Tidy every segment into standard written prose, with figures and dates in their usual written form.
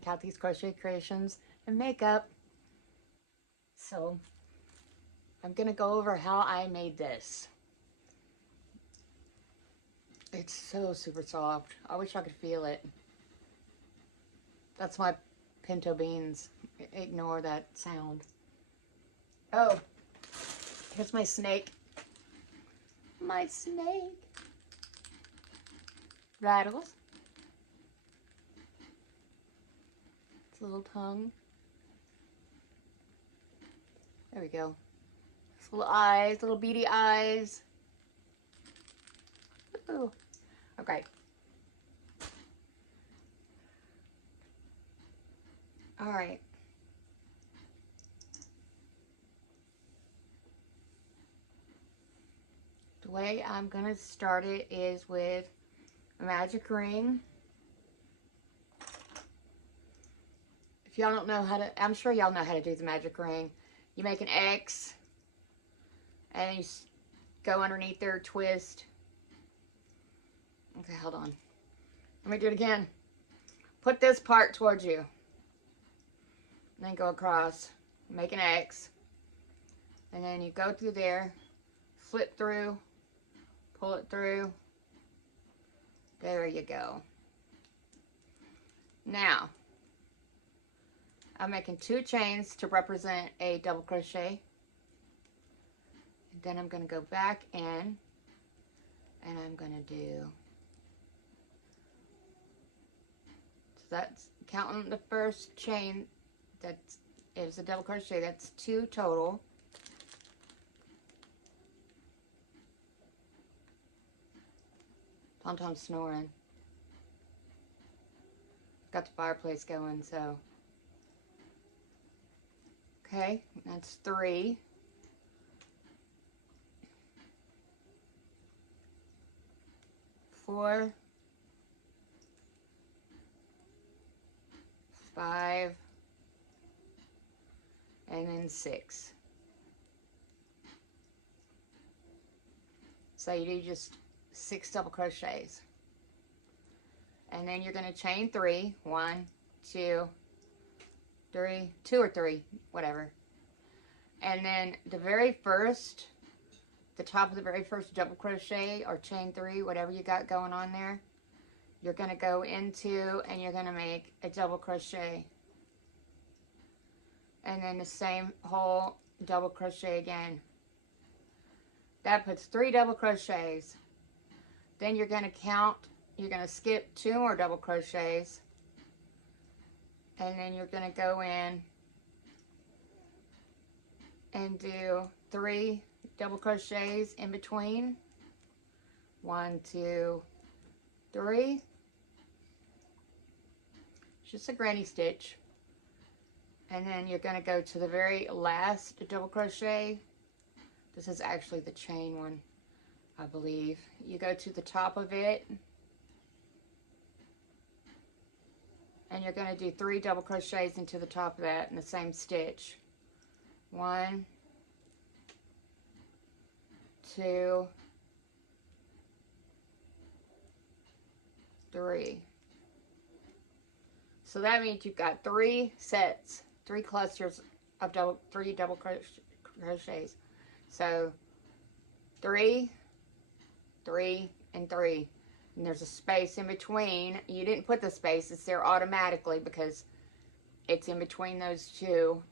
Kathy's Crochet Creations and Makeup. So I'm gonna go over how I made this. It's so super soft. I wish I could feel it. That's my pinto beans. Ignore that sound. Oh, here's my snake. My snake. Rattles. Its little tongue. There we go. Its little eyes, little beady eyes. Ooh. Okay. All right. The way I'm gonna start it is with a magic ring. If y'all don't know how to, I'm sure y'all know how to do the magic ring. You make an X and you go underneath there, twist. Okay, hold on. Let me do it again. Put this part towards you. And then go across. Make an X. And then you go through there. Flip through. Pull it through. There you go. Now, I'm making 2 chains to represent a double crochet. And then I'm going to go back in and I'm going to do, so that's counting the first chain, that is a double crochet, that's 2 total. Tom-Tom's snoring. Got the fireplace going, so. Okay, that's 3. 4, 5, and then 6. So you do just 6 double crochets. And then you're going to chain 3. 1, 2, 3, 2 or 3, whatever. And then the very first, the top of the very first double crochet or chain 3, whatever you got going on there, you're going to go into and you're going to make a double crochet. And then the same whole double crochet again. That puts 3 double crochets. Then you're going to count, you're going to skip 2 more double crochets. And then you're going to go in and do 3 double crochets in between. 1, 2, 3. Just a granny stitch. And then you're going to go to the very last double crochet. This is actually the chain one, I believe. You go to the top of it. And you're going to do 3 double crochets into the top of that in the same stitch. 1, 2, 3. So that means you've got 3 sets, 3 clusters of 3 double crochets. So 3, 3, and 3. And there's a space in between. You didn't put the space, it's there automatically because it's in between those 2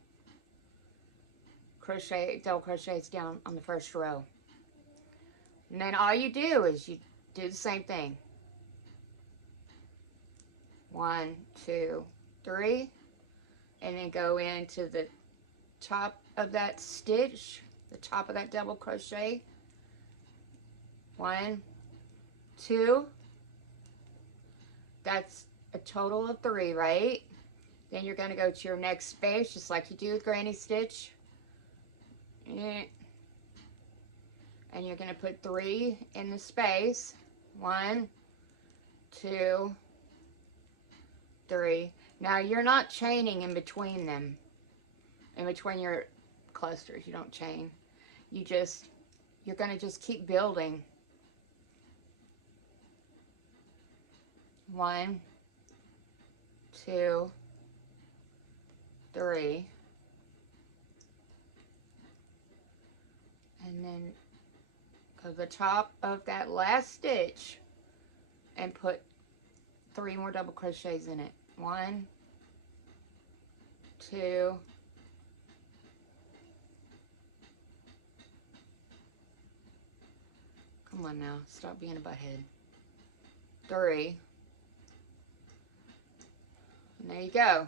double crochets down on the first row. And then all you do is you do the same thing. 1, 2, 3, and then go into the top of that stitch, the top of that double crochet. 1, 2. That's a total of 3, right? Then you're going to go to your next space, just like you do with granny stitch. And you're going to put 3 in the space. 1, 2, 3. Now you're not chaining in between them. In between your clusters, you don't chain. You're going to just keep building. 1, 2, 3, and then go to the top of that last stitch and put 3 more double crochets in it. 1, 2, come on now, stop being a butthead. 3, and there you go.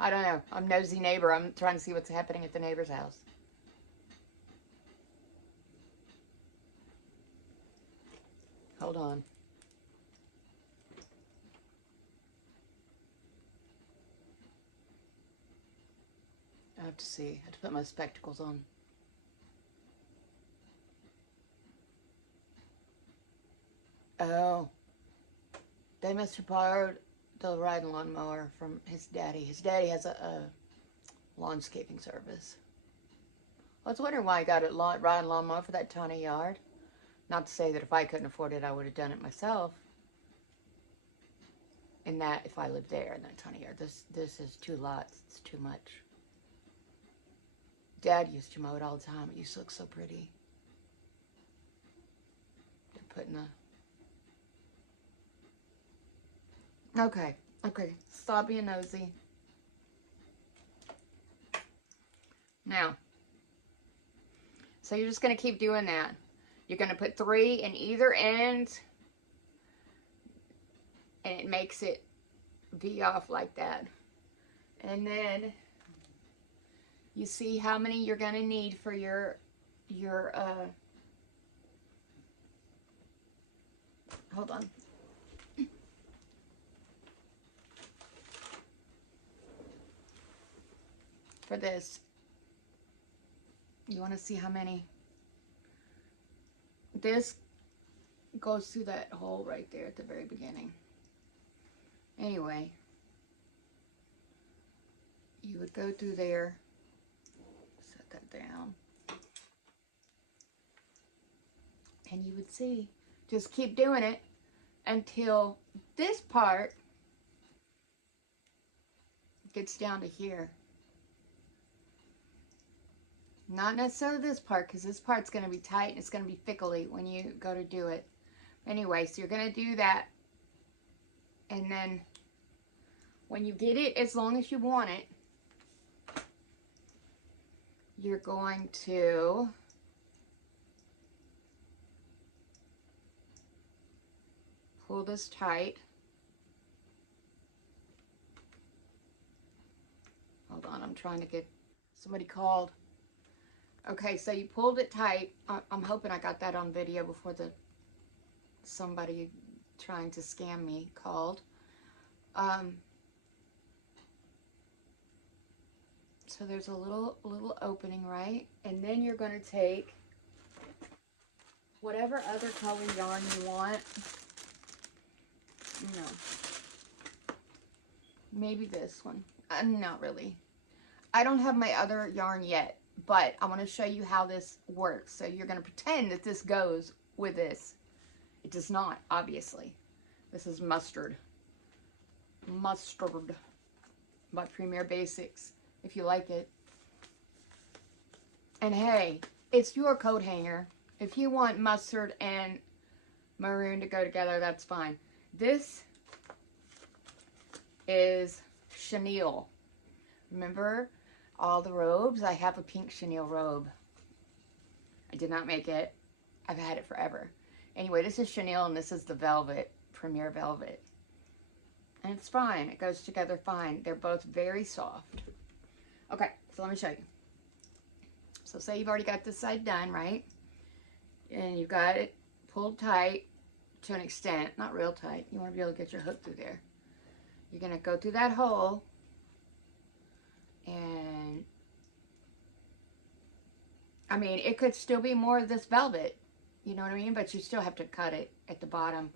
I don't know. I'm nosy neighbor. I'm trying to see what's happening at the neighbor's house. Hold on. I have to see. I have to put my spectacles on. Oh. They must have borrowed the riding lawnmower from his daddy. His daddy has a landscaping service. I was wondering why I got a riding lawnmower for that tiny yard. Not to say that if I couldn't afford it, I would have done it myself. And that if I lived there in that tiny yard. This is 2 lots. It's too much. Dad used to mow it all the time. It used to look so pretty. They're putting a... Okay, stop being nosy. Now, so you're just going to keep doing that. You're going to put 3 in either end, and it makes it V off like that. And then you see how many you're going to need for your hold on. For this, you want to see how many. This goes through that hole right there at the very beginning. Anyway, you would go through there, set that down, and you would see, just keep doing it until this part gets down to here. Not necessarily this part, because this part's going to be tight and it's going to be fickly when you go to do it. Anyway, so you're going to do that. And then when you get it as long as you want it, you're going to pull this tight. Hold on, I'm trying to get... Somebody called. Okay, so you pulled it tight. I'm hoping I got that on video before somebody trying to scam me called. So there's a little opening, right? And then you're going to take whatever other color yarn you want. No. Maybe this one. Not really. I don't have my other yarn yet. But I want to show you how this works. So you're going to pretend that this goes with this. It does not, obviously. This is Mustard. Mustard by Premier Basics, if you like it. And hey, it's your coat hanger. If you want mustard and maroon to go together, that's fine. This is chenille. Remember all the robes? I have a pink chenille robe. I did not make it. I've had it forever. Anyway, this is chenille and this is the velvet, Premier Velvet. And it's fine. It goes together fine. They're both very soft. Okay, so let me show you. So say you've already got this side done, right? And you've got it pulled tight to an extent. Not real tight. You want to be able to get your hook through there. You're going to go through that hole. And, I mean, it could still be more of this velvet. You know what I mean? But you still have to cut it at the bottom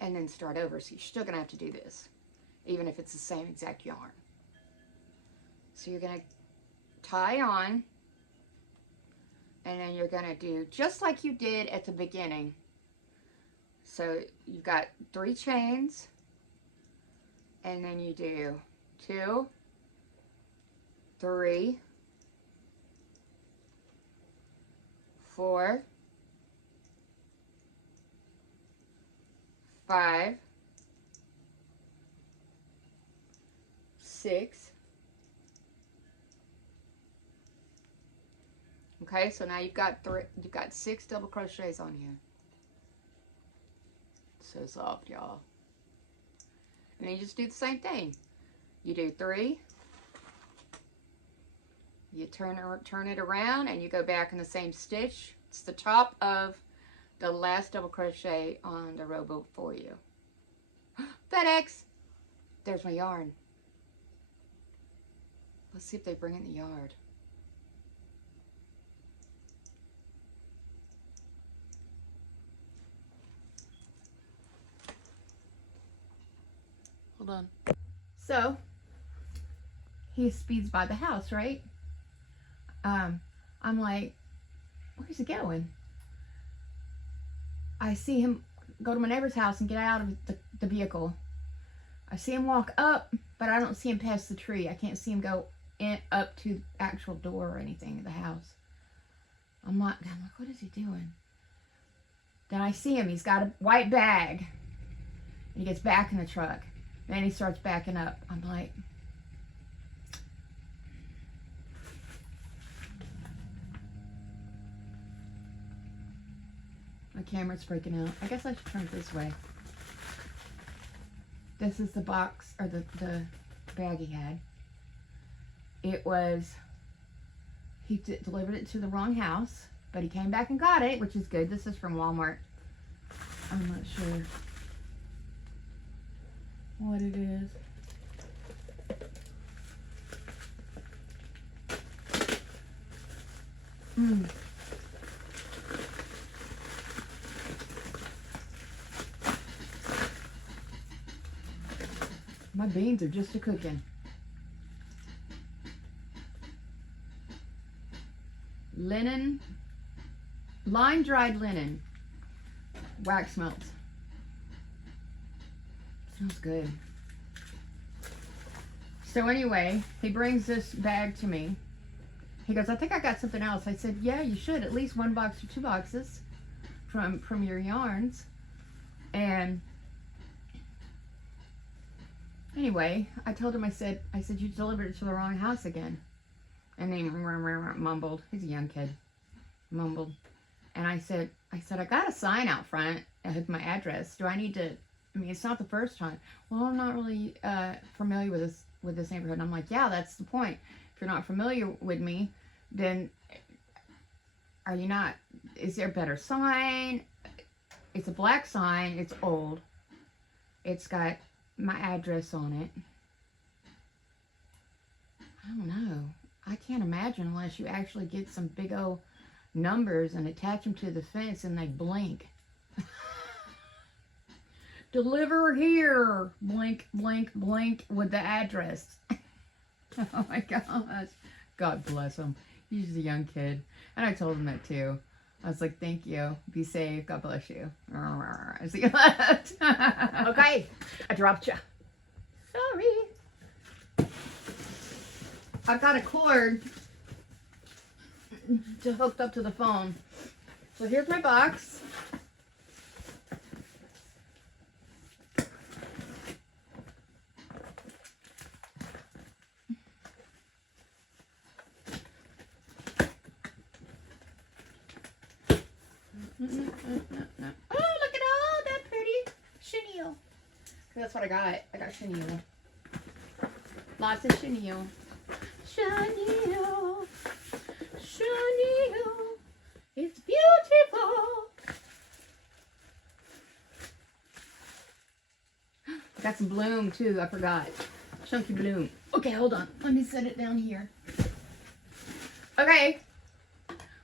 and then start over. So you're still going to have to do this. even if it's the same exact yarn. So you're going to tie on, and then you're going to do just like you did at the beginning. So you've got 3 chains, and then you do 2, 3, 4, 5, 6. Okay, so now you've got 6 double crochets on here. So soft, y'all. And then you just do the same thing. You do 3. You turn it around, and you go back in the same stitch. It's the top of the last double crochet on the row before you. FedEx! There's my yarn. Let's see if they bring it in the yard. Hold on. So, he speeds by the house, right? I'm like, where's he going? I see him go to my neighbor's house and get out of the vehicle. I see him walk up, but I don't see him past the tree. I can't see him go up to the actual door or anything of the house. I'm like, what is he doing? Then I see him. He's got a white bag. And he gets back in the truck. Then he starts backing up. I'm like, my camera's freaking out. I guess I should turn it this way. This is the box, or the bag he had. It was, he delivered it to the wrong house, but he came back and got it, which is good. This is from Walmart. I'm not sure what it is. My beans are just a-cooking. Linen, line-dried linen, wax melts. Smells good. So anyway, he brings this bag to me. He goes, I think I got something else. I said, yeah, you should. At least 1 box or 2 boxes from your yarns. And anyway, I told him, I said, you delivered it to the wrong house again. And then he mumbled. He's a young kid. Mumbled. And I said, I got a sign out front with my address. Do I need to, I mean, it's not the first time. Well, I'm not really familiar with this neighborhood. And I'm like, yeah, that's the point. If you're not familiar with me, then are you not, is there a better sign? It's a black sign. It's old. It's got my address on it. I don't know. I can't imagine unless you actually get some big old numbers and attach them to the fence and they blink. Deliver here. Blink, blink, blink with the address. Oh my gosh. God bless him. He's just a young kid. And I told him that too. I was like, thank you. Be safe. God bless you. As he left. Okay. I dropped you. Sorry. I've got a cord hooked up to the phone. So here's my box. Oh, look at all that pretty chenille. That's what I got. I got chenille. Lots of chenille. Chenille. Chenille. It's beautiful. I got some bloom too. I forgot. Chunky bloom. Okay, hold on. Let me set it down here. Okay.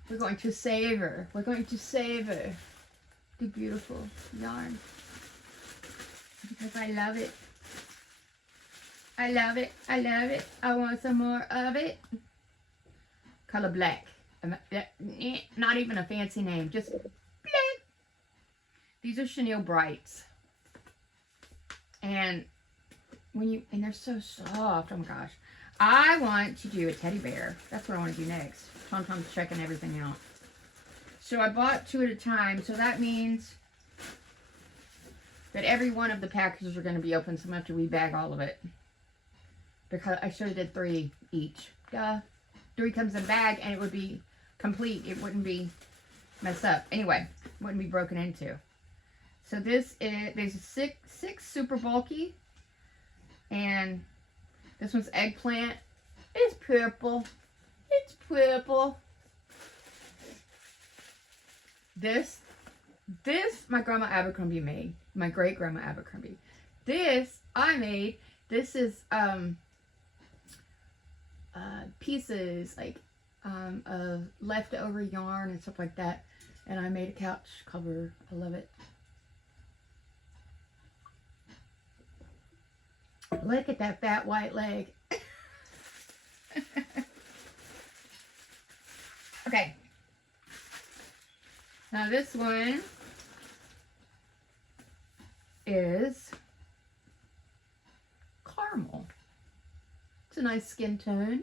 We're going to savor. We're going to savor the beautiful yarn because I love it. I love it. I love it. I want some more of it. Color black. Not even a fancy name. Just black. These are chenille brights. And they're so soft. Oh my gosh. I want to do a teddy bear. That's what I want to do next. Tom's checking everything out. So I bought 2 at a time. So that means that every one of the packages are going to be open. So I'm going to have to rebag all of it. Because I should have did 3 each. 3 comes in a bag and it would be complete. It wouldn't be messed up. Anyway, wouldn't be broken into. So there's 6 super bulky. And this one's eggplant. It's purple. It's purple. This my grandma Abercrombie made. My great grandma Abercrombie. This I made. This is pieces like of leftover yarn and stuff like that, and I made a couch cover. I love it. Look at that fat white leg. Okay, now this one is caramel. It's a nice skin tone.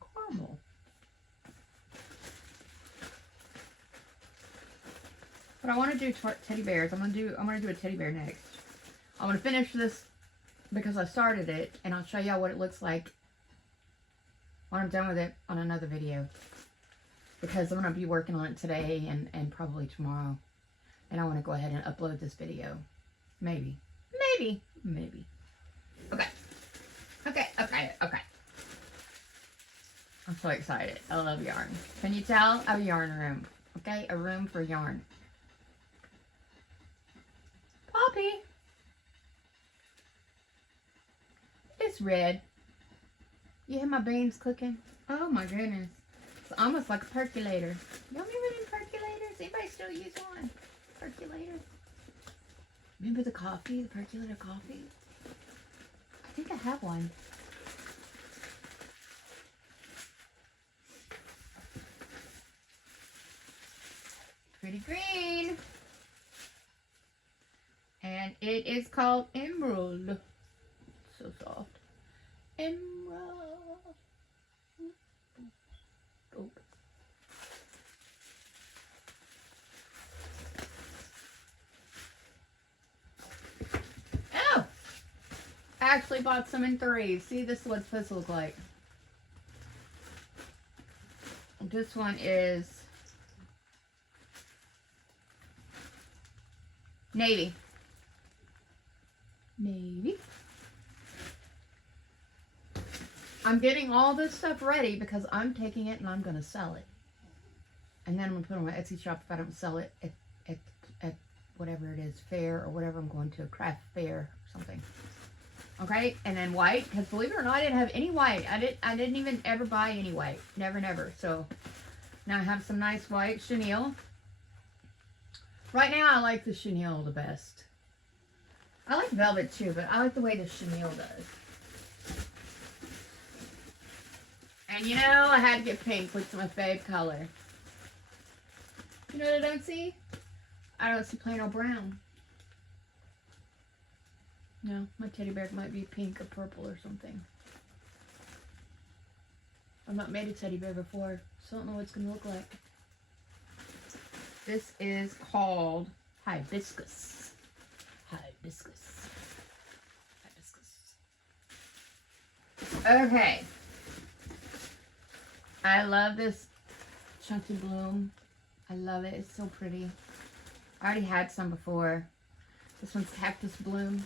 Caramel. But I want to do teddy bears. I'm gonna do a teddy bear next. I'm gonna finish this because I started it, and I'll show y'all what it looks like when I'm done with it on another video. Because I'm gonna be working on it today and probably tomorrow, and I want to go ahead and upload this video. Maybe. Okay. I'm so excited. I love yarn. Can you tell? I have a yarn room. Okay? A room for yarn. Poppy. It's red. You hear my beans cooking? Oh my goodness. It's almost like a percolator. Y'all remember them percolators? Anybody still use one? Percolator? Remember the coffee? The percolator coffee? I think I have one. Pretty green. And it is called Emerald. So soft. Emerald. Oh. Oh! I actually bought some in 3s. See, this is what it's supposed to look like. This one is navy. Navy. I'm getting all this stuff ready because I'm taking it and I'm going to sell it. And then I'm going to put it on my Etsy shop if I don't sell it at whatever it is, fair or whatever I'm going to, a craft fair or something. Okay, and then white, because believe it or not, I didn't have any white. I didn't even ever buy any white. Never. So now I have some nice white chenille. Right now I like the chenille the best. I like velvet too, but I like the way the chenille does. And you know, I had to get pink, which is my fave color. You know what I don't see? I don't see plain old brown. No, my teddy bear might be pink or purple or something. I've not made a teddy bear before, so I don't know what it's going to look like. This is called hibiscus. Hibiscus. Okay. I love this chunky bloom. I love it. It's so pretty. I already had some before. This one's cactus bloom.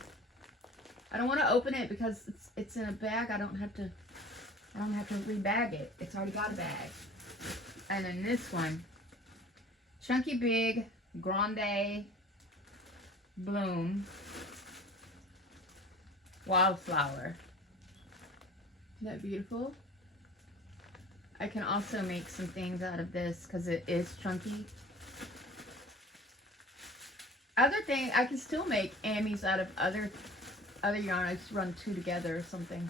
I don't want to open it because it's in a bag. I don't have to rebag it. It's already got a bag. And then this one, chunky big grande bloom wildflower. Isn't that beautiful? I can also make some things out of this because it is chunky. Other thing, I can still make ammies out of other other yarn, I just run 2 together or something.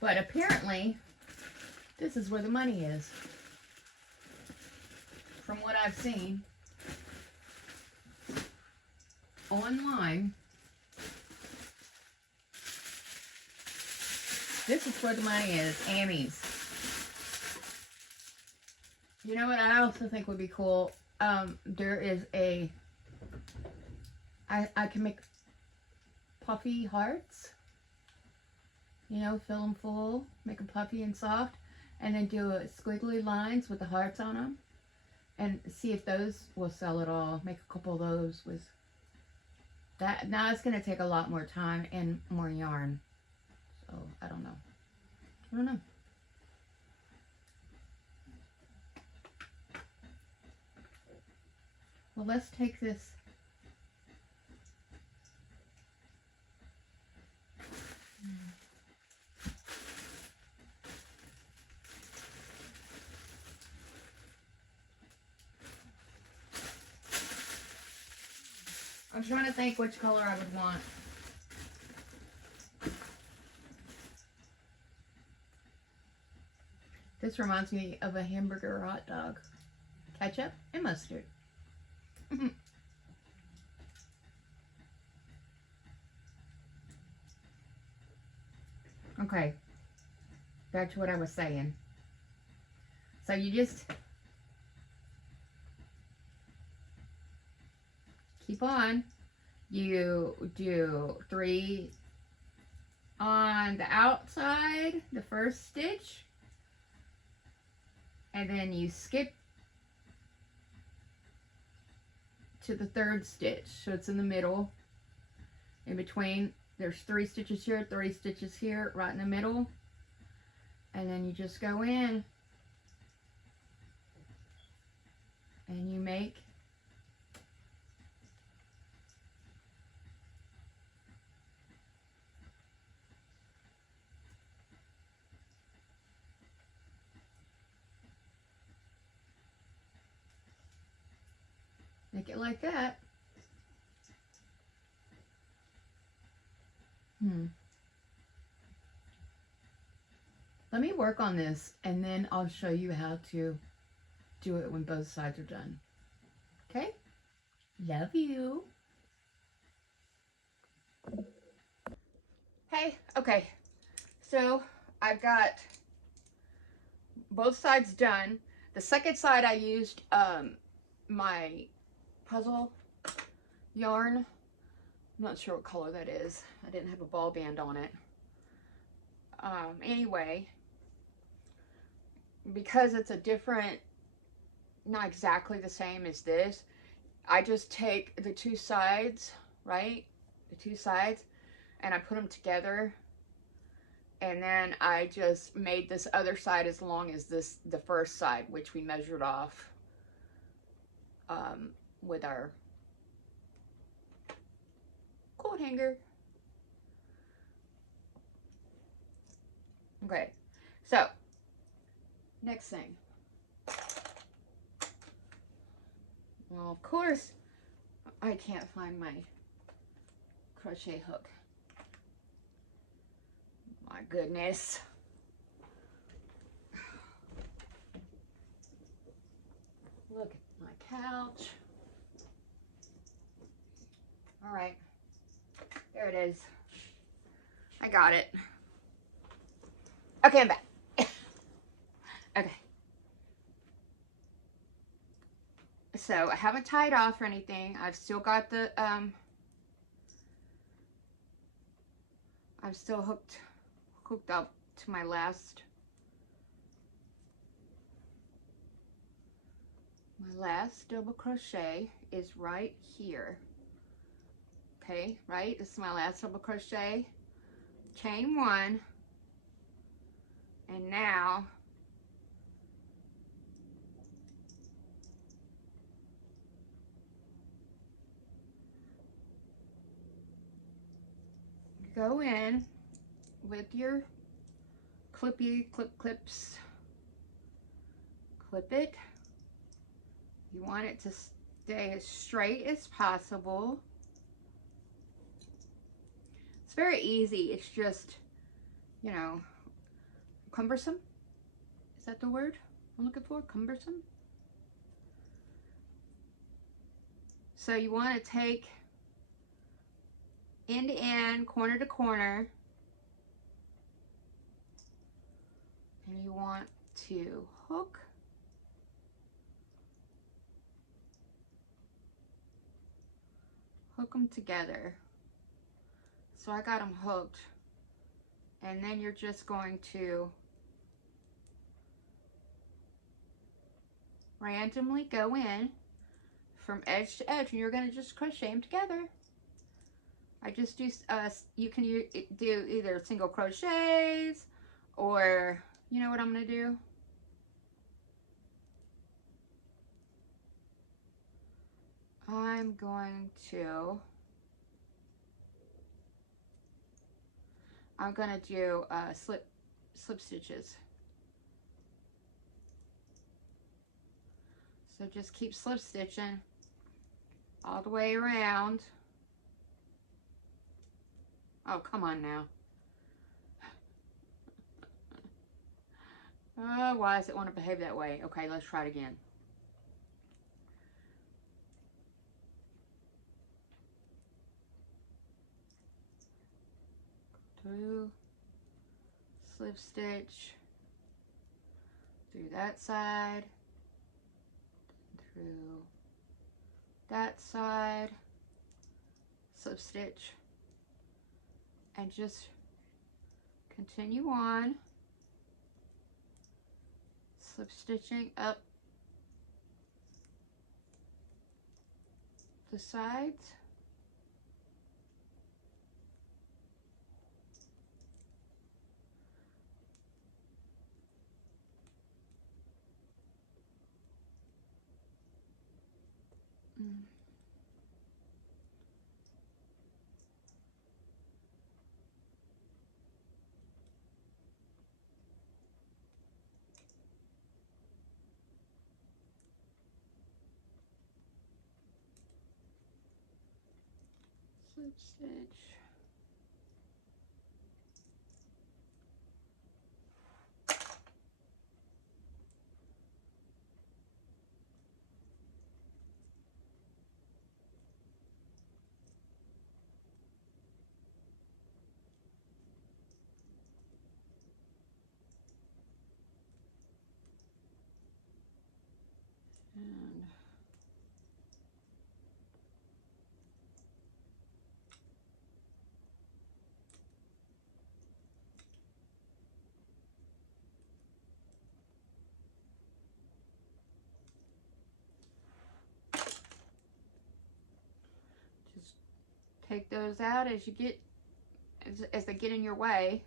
But apparently, this is where the money is. From what I've seen online, this is where the money is. Amy's. You know what I also think would be cool? There is a... I can make puffy hearts. You know, fill them full, make them puffy and soft, and then do squiggly lines with the hearts on them. And see if those will sell at all. Make a couple of those with that. Now it's going to take a lot more time and more yarn. So, I don't know. I don't know. Well, let's take this. I'm trying to think which color I would want. This reminds me of a hamburger or hot dog. Ketchup and mustard. Okay. Back to what I was saying. So you just keep on. You do 3 on the outside, the first stitch, and then you skip to the 3rd stitch, so it's in the middle. In between, there's 3 stitches here, 3 stitches here, right in the middle, and then you just go in and you make it like that. Let me work on this and then I'll show you how to do it when both sides are done. Okay? Love you. Hey, okay. So I've got both sides done. The second side I used my puzzle yarn. I'm not sure what color that is. I didn't have a ball band on it. Anyway, because it's a different, not exactly the same as this, I just take the 2 sides, right? The 2 sides, and I put them together. And then I just made this other side as long as the first side, which we measured off with our coat hanger. Okay, so next thing. Well, of course, I can't find my crochet hook. My goodness. Look at my couch. All right, there it is. I got it. Okay, I'm back. Okay. So I haven't tied off or anything. I've still got the, I'm still hooked up to my last double crochet is right here. Okay, right? This is my last double crochet. Chain 1. And now go in with your clips. Clip it. You want it to stay as straight as possible. It's very easy. It's just, you know, cumbersome. Is that the word I'm looking for? Cumbersome? So you want to take end to end, corner to corner, and you want to hook them together. So I got them hooked, and then you're just going to randomly go in from edge to edge, and you're going to just crochet them together. I just do, you can do either single crochets, or, you know what I'm going to do? I'm going to do slip stitches. So just keep slip stitching all the way around. Oh, come on now. Why does it want to behave that way? Okay, let's try it again. Through, slip stitch, through that side, through that side, slip stitch, and just continue on, slip stitching up the sides. Slip stitch. And just take those out as you get, as they get in your way.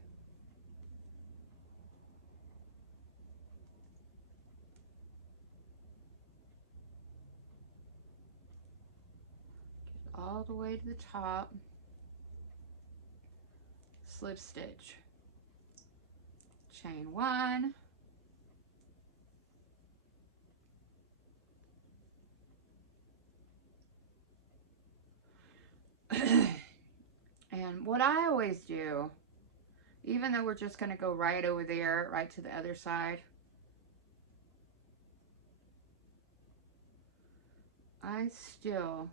Get all the way to the top. Slip stitch, chain one, and what I always do, even though we're just going to go right over there, right to the other side, I still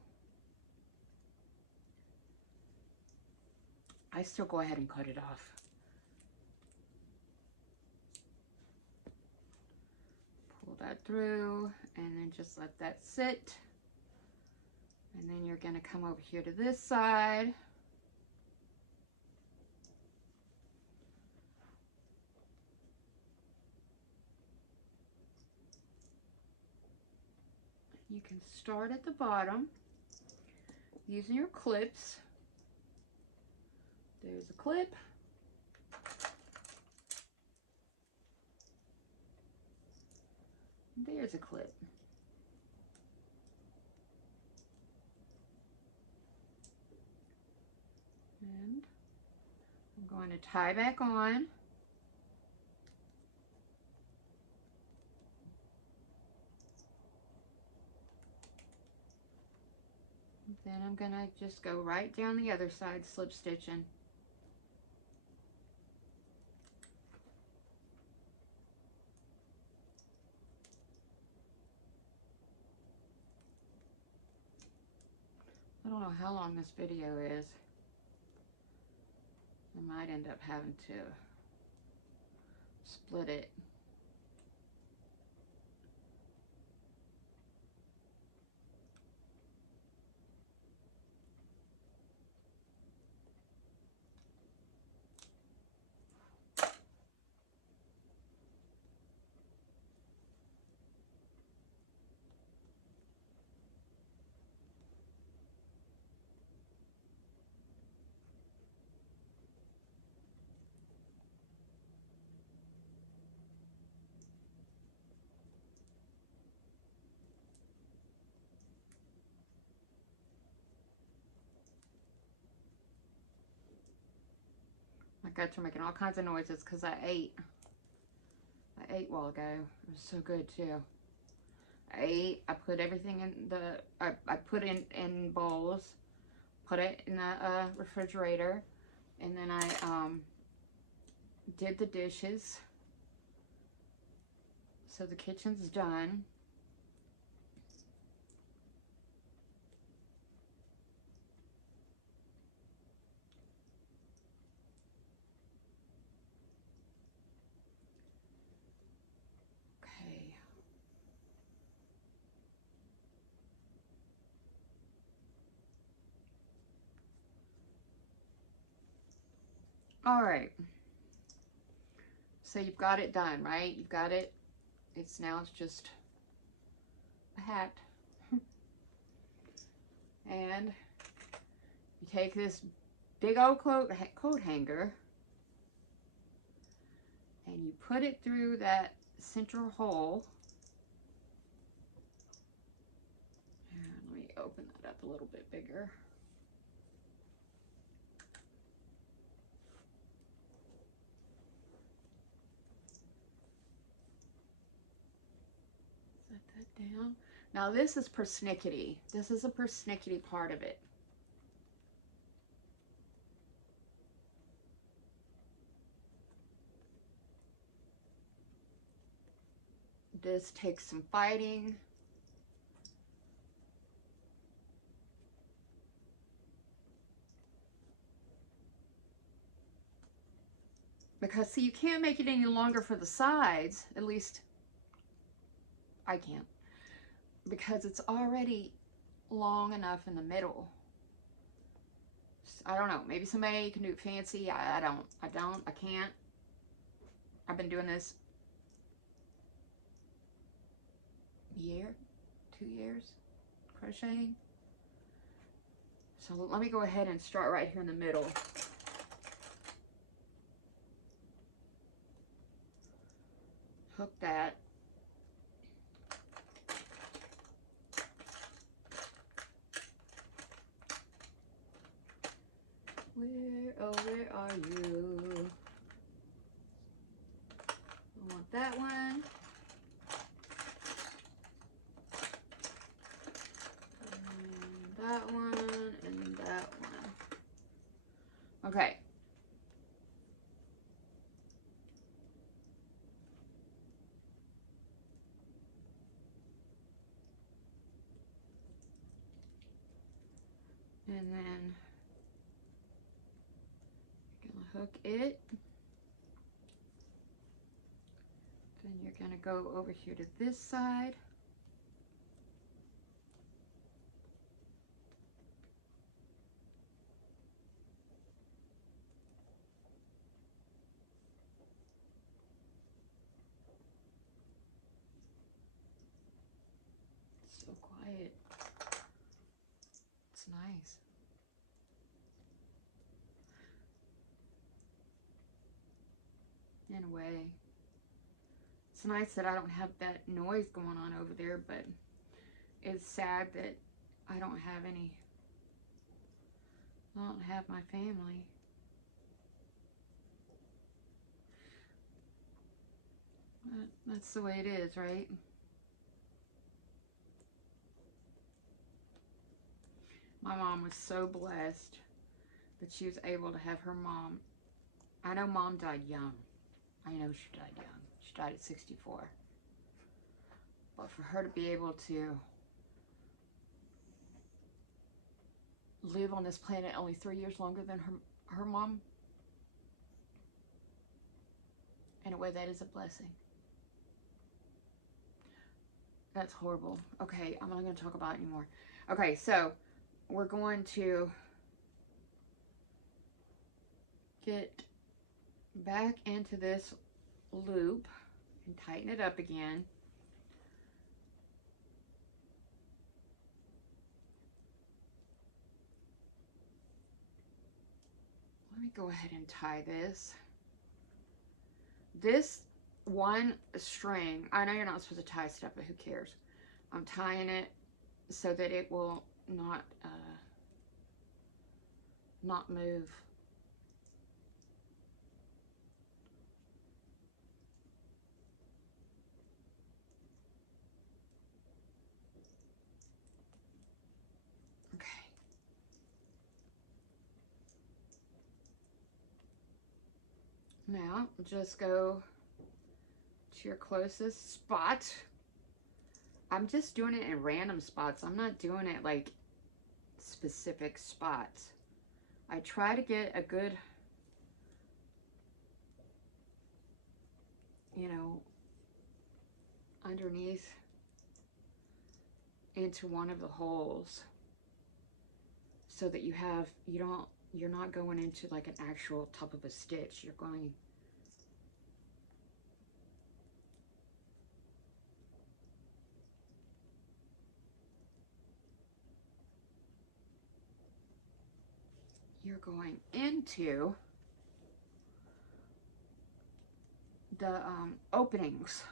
go ahead and cut it off. Pull that through and then just let that sit. And then you're going to come over here to this side. You can start at the bottom using your clips. There's a clip. There's a clip. And I'm going to tie back on. Then I'm gonna just go right down the other side, slip stitching. I don't know how long this video is. I might end up having to split it. My guts are making all kinds of noises because I ate. I ate a while ago. It was so good too. I ate. I put everything in the. I put in bowls. Put it in the refrigerator, and then I did the dishes. So the kitchen's done. All right, so you've got it done, right? You've got it. It's just a hat. And you take this big old coat hanger and you put it through that central hole. And let me open that up a little bit bigger. Down. Now this is persnickety. This is a persnickety part of it. This takes some fighting. Because see, you can't make it any longer for the sides, at least I can't. Because it's already long enough in the middle. I don't know. Maybe somebody can do it fancy. I can't. I've been doing this year, 2 years, crocheting. So let me go ahead and start right here in the middle. Hook that. Where are you? I want that one. And that one, and that one. Okay. And then hook it. Then you're going to go over here to this side. It's so quiet. It's nice. In a way. It's nice that I don't have that noise going on over there, but it's sad that I don't have my family. But that's the way it is, right? My mom was so blessed that she was able to have her mom. I know mom died young. I know she died young. She died at 64. But for her to be able to live on this planet only 3 years longer than her mom, in a way, that is a blessing. That's horrible. Okay, I'm not going to talk about it anymore. Okay, so we're going to get back into this loop and tighten it up again. Let me go ahead and tie this. This one string, I know you're not supposed to tie stuff, but who cares? I'm tying it so that it will not move. Okay. Now, just go to your closest spot. I'm just doing it in random spots. I'm not doing it like specific spots. I try to get a good, you know, underneath into one of the holes so that you're not going into like an actual top of a stitch. You're going into the openings.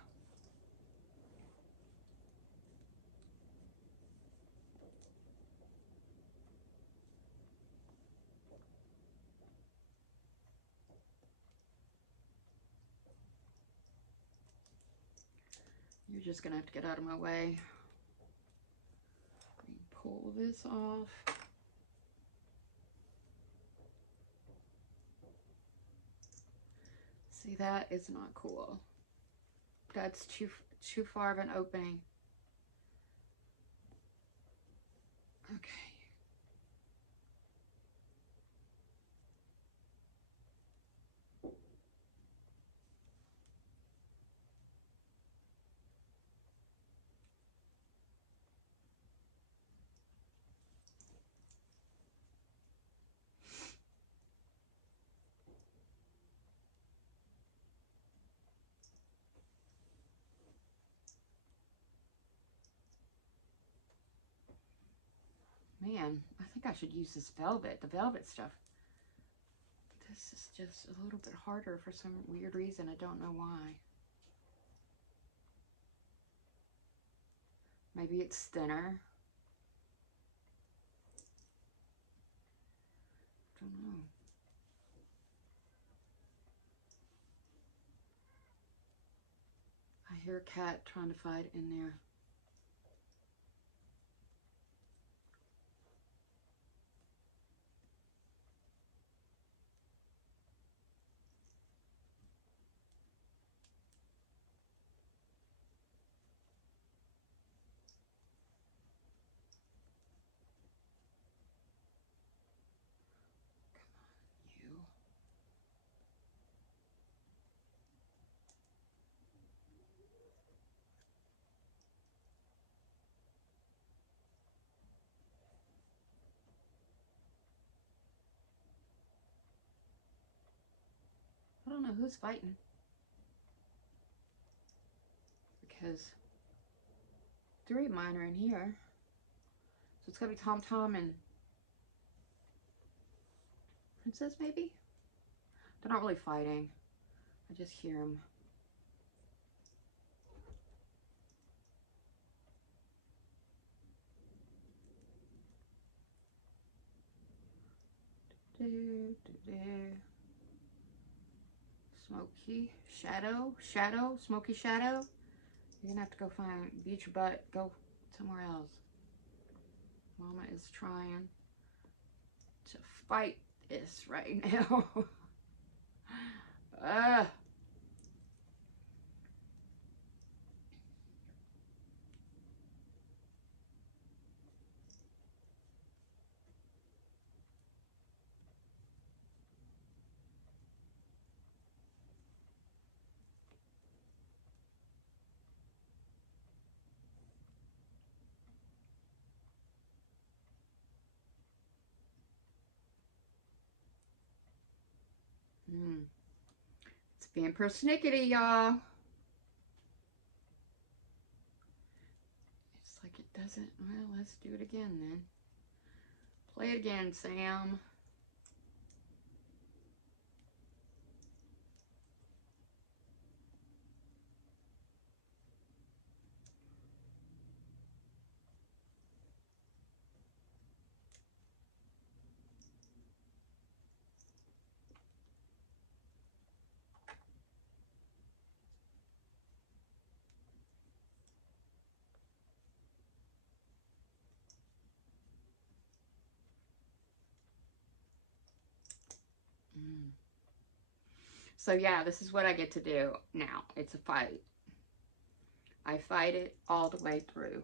You're just gonna have to get out of my way. Pull this off. See, that is not cool. That's too far of an opening. Okay. Man, I think I should use this velvet, the velvet stuff. This is just a little bit harder for some weird reason. I don't know why. Maybe it's thinner. I don't know. I hear a cat trying to fight in there. I don't know who's fighting. Because 3 of mine are in here. So it's gotta be Tom Tom and Princess, maybe? They're not really fighting. I just hear them. Smoky shadow, smoky shadow. You're gonna have to go beat your butt, go somewhere else. Mama is trying. to fight this right now. Ugh. It's being persnickety, y'all. It's like it doesn't. Well, let's do it again then. Play it again, Sam. So yeah, this is what I get to do now. It's a fight. I fight it all the way through.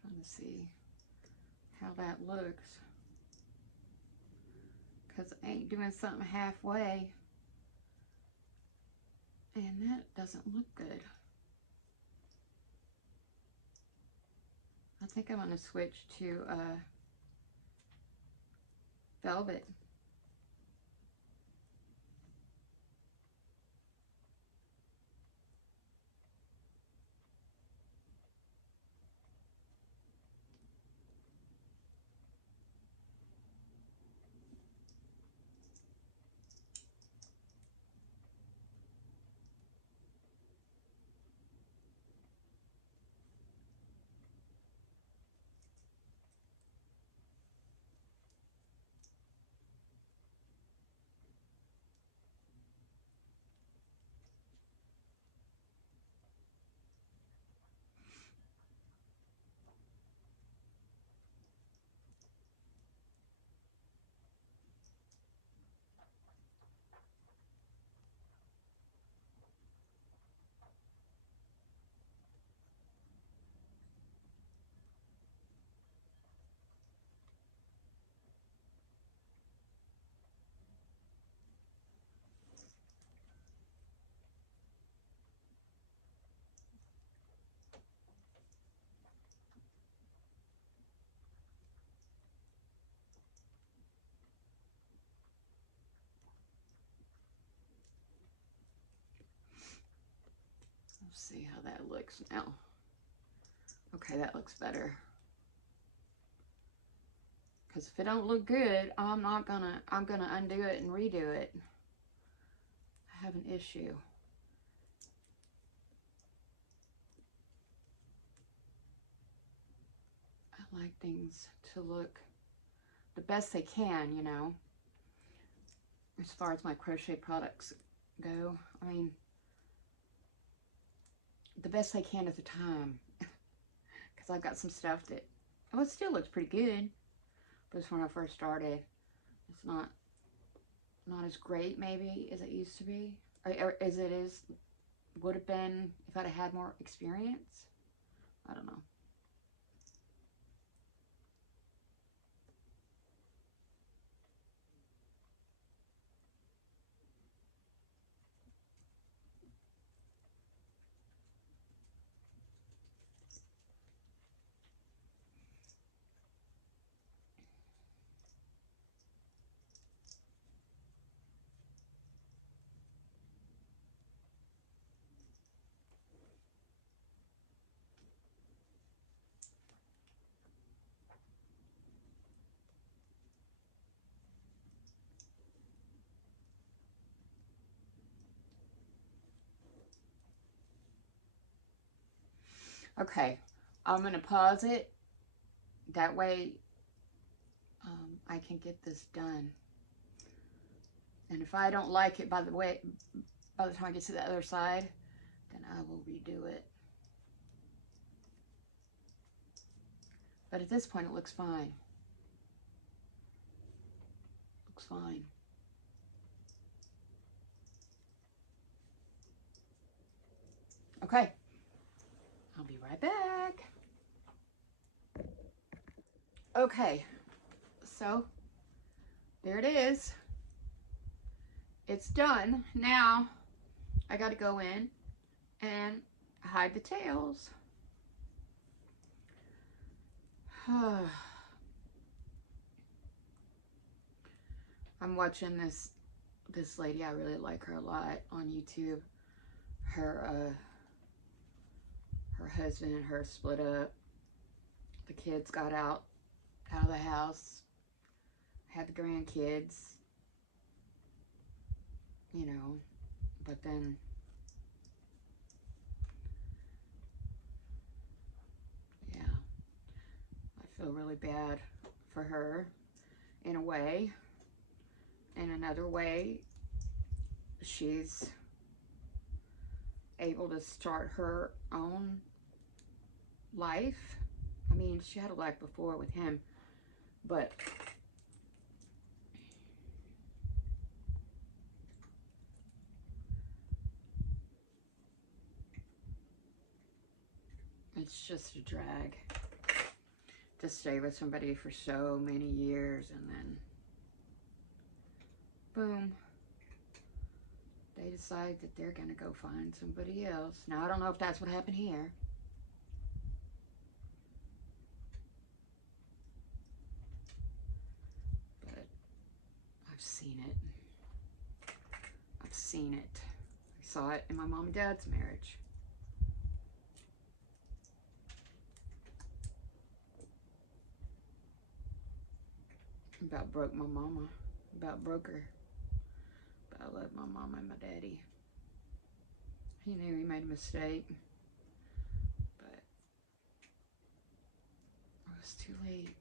Trying to see how that looks. Because I ain't doing something halfway. And that doesn't look good. I think I'm going to switch to velvet. Let's see how that looks now. Okay, that looks better. Because if it don't look good, I'm gonna undo it and redo it. I have an issue. I like things to look the best they can, you know, as far as my crochet products go. I mean, the best they can at the time. Because I've got some stuff that, oh, it still looks pretty good. But it's when I first started. It's not as great maybe as it used to be. Or as it would have been if I'd have had more experience. I don't know. Okay, I'm going to pause it. That way I can get this done. And if I don't like it by the time I get to the other side, then I will redo it. But at this point, it looks fine. Looks fine. Okay, I'll be right back. Okay, so there it is. It's done. Now I got to go in and hide the tails. I'm watching this lady. I really like her a lot on YouTube. Her husband and her split up. The kids got out of the house. Had the grandkids. You know, but then yeah, I feel really bad for her in a way. In another way, she's able to start her own life. I mean, she had a life before with him, but it's just a drag to stay with somebody for so many years and then boom, they decide that they're gonna go find somebody else. Now I don't know if that's what happened here. But I've seen it. I've seen it. I saw it in my mom and dad's marriage. About broke my mama. About broke her. But I love my mama and my daddy. He knew he made a mistake. But it was too late.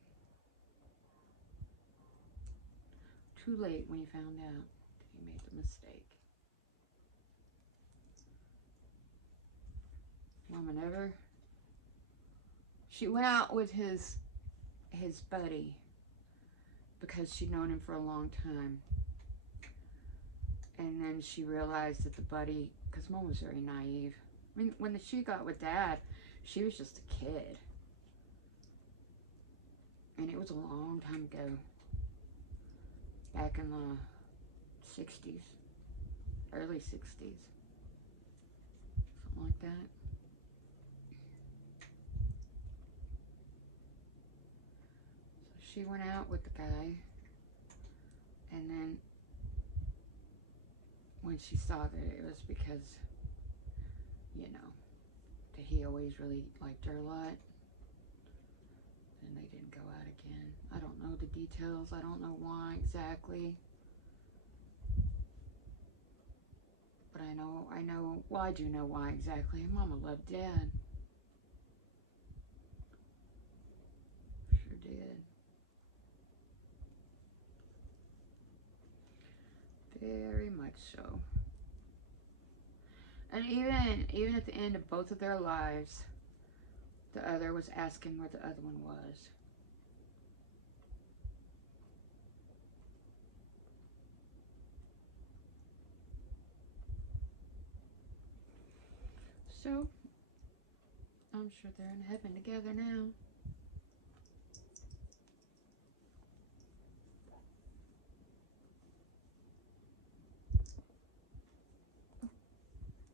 Too late when he found out that he made the mistake. Mama never. She went out with his buddy because she'd known him for a long time. And then she realized that the buddy, because Mom was very naive. I mean, when she got with Dad, she was just a kid. And it was a long time ago. Back in the 60s. Early 60s. Something like that. So she went out with the guy. And then when she saw that it was because, you know, that he always really liked her a lot, then they didn't go out again. I don't know the details. I don't know why exactly. But I know, well, I do know why exactly. Mama loved Dad. Sure did. Very much so. And even at the end of both of their lives, the other was asking where the other one was. So, I'm sure they're in heaven together now.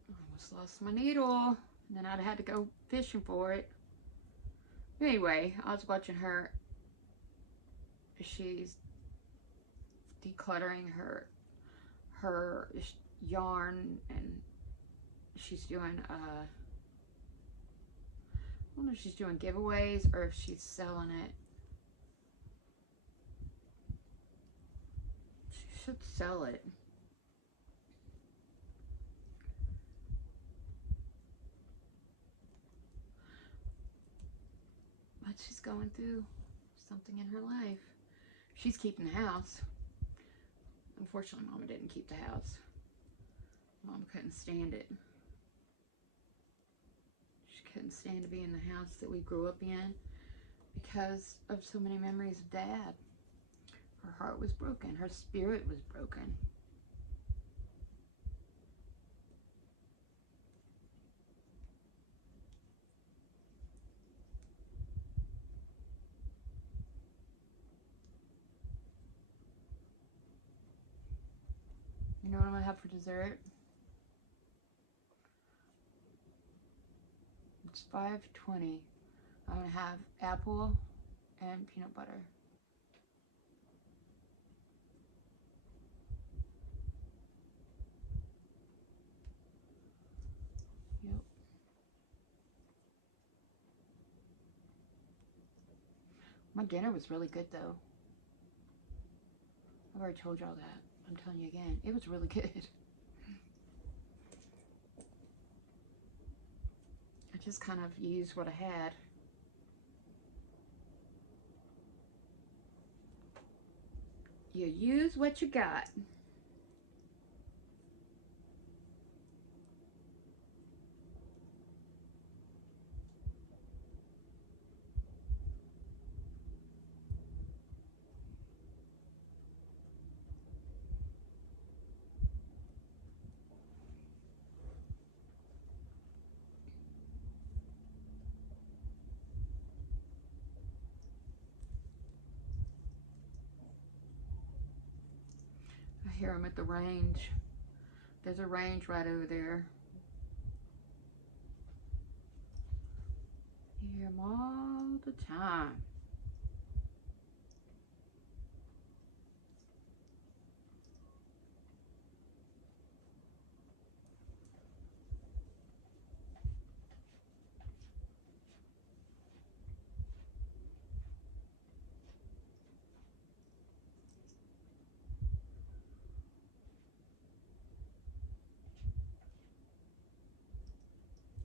I almost lost my needle, and then I'd had to go fishing for it. Anyway, I was watching her. She's decluttering her yarn, and she's doing I don't know if she's doing giveaways or if she's selling it. She should sell it. she's going through something in her life. She's keeping the house. Unfortunately, Mama didn't keep the house. Mom couldn't stand it. She couldn't stand to be in the house that we grew up in because of so many memories of Dad. Her heart was broken. Her spirit was broken. You know what I'm going to have for dessert? It's 5:20. I'm going to have apple and peanut butter. Yep. My dinner was really good though. I've already told y'all that. I'm telling you again, it was really good. I just kind of used what I had. You use what you got. I hear them at the range. There's a range right over there. You hear them all the time.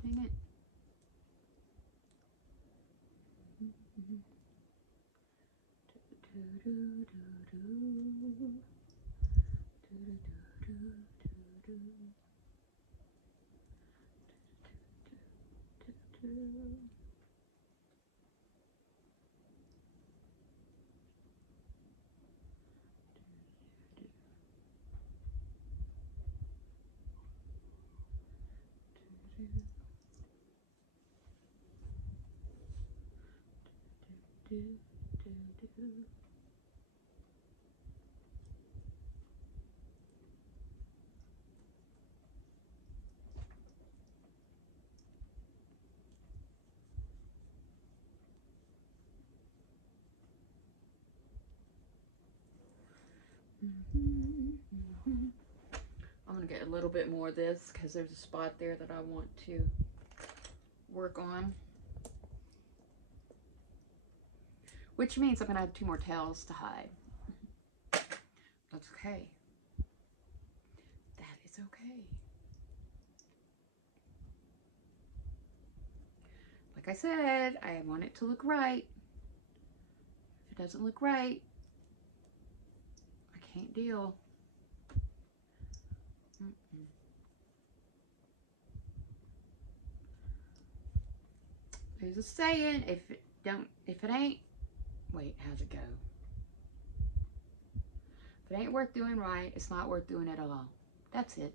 Dang it. I'm going to get a little bit more of this because there's a spot there that I want to work on. Which means I'm going to have 2 more tails to hide. That's okay. That is okay. Like I said, I want it to look right. If it doesn't look right, I can't deal. There's a saying, if it ain't, wait, how's it go? If it ain't worth doing right, it's not worth doing at all. That's it.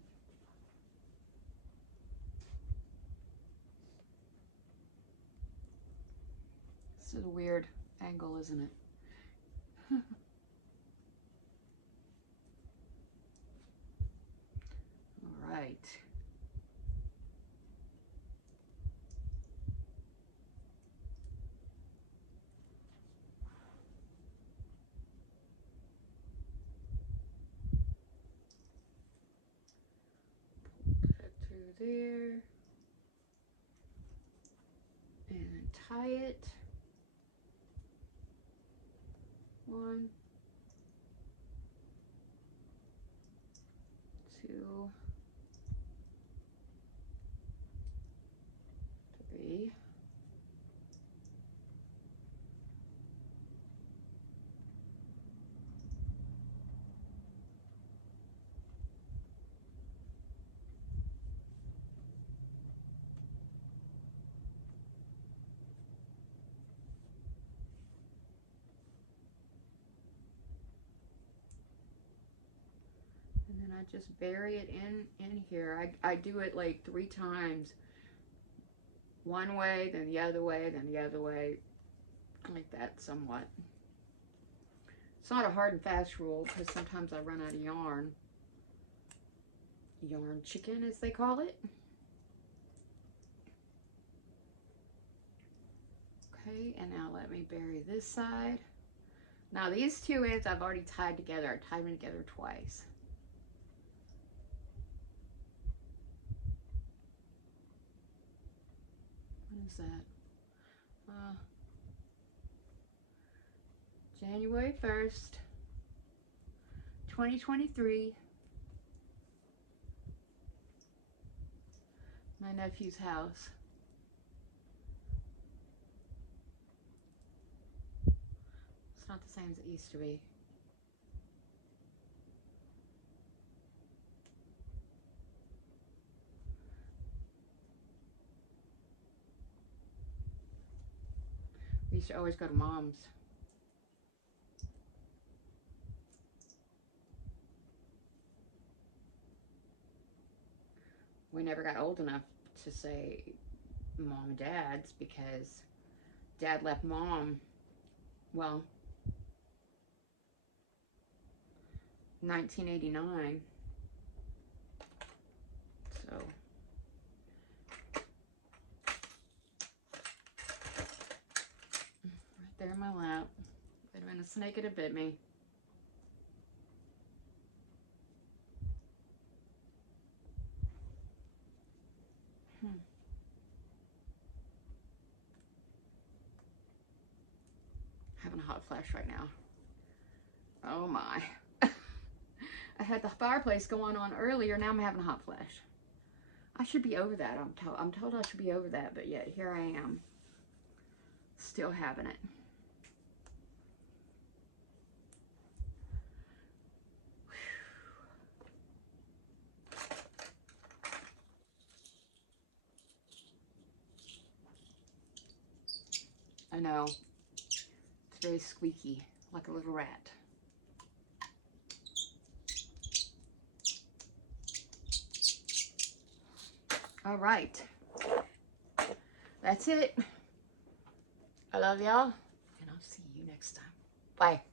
This is a weird angle, isn't it? All right. Through there and tie it. 1, 2, 3, just bury it in here. I do it like 3 times. One way, then the other way, then the other way. Like that somewhat. It's not a hard and fast rule because sometimes I run out of yarn. Yarn chicken, as they call it. Okay, and now let me bury this side. Now these 2 ends I've already tied together. I tied them together twice. What is that? January 1st, 2023. My nephew's house. It's not the same as it used to be. We used to always go to Mom's. We never got old enough to say Mom and Dad's because Dad left Mom, well, 1989. So right there in my lap. Would have been a snake it had bit me. Having a hot flash right now. Oh my. I had the fireplace going on earlier, now I'm having a hot flash. I should be over that. I'm told I should be over that, but yet here I am. Still having it. I know. It's very squeaky, like a little rat. All right. That's it. I love y'all, and I'll see you next time. Bye.